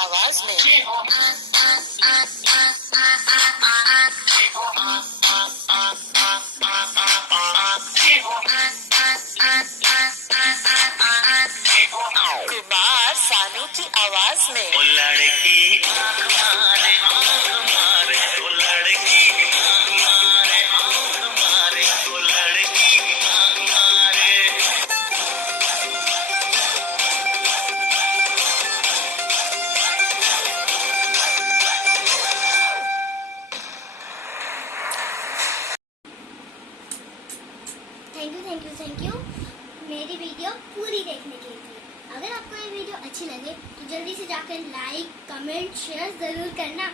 आवाज में। कुमार सानू की आवाज में। ओ लड़की आँख मारे आँख मारे, ओ लड़की आँख मारे आँख मारे, ओ लड़की आँख मारे। थैंक यू मेरी वीडियो पूरी देखने के लिए। अगर आपको ये वीडियो अच्छी लगे तो जल्दी से जाकर लाइक कमेंट शेयर ज़रूर करना।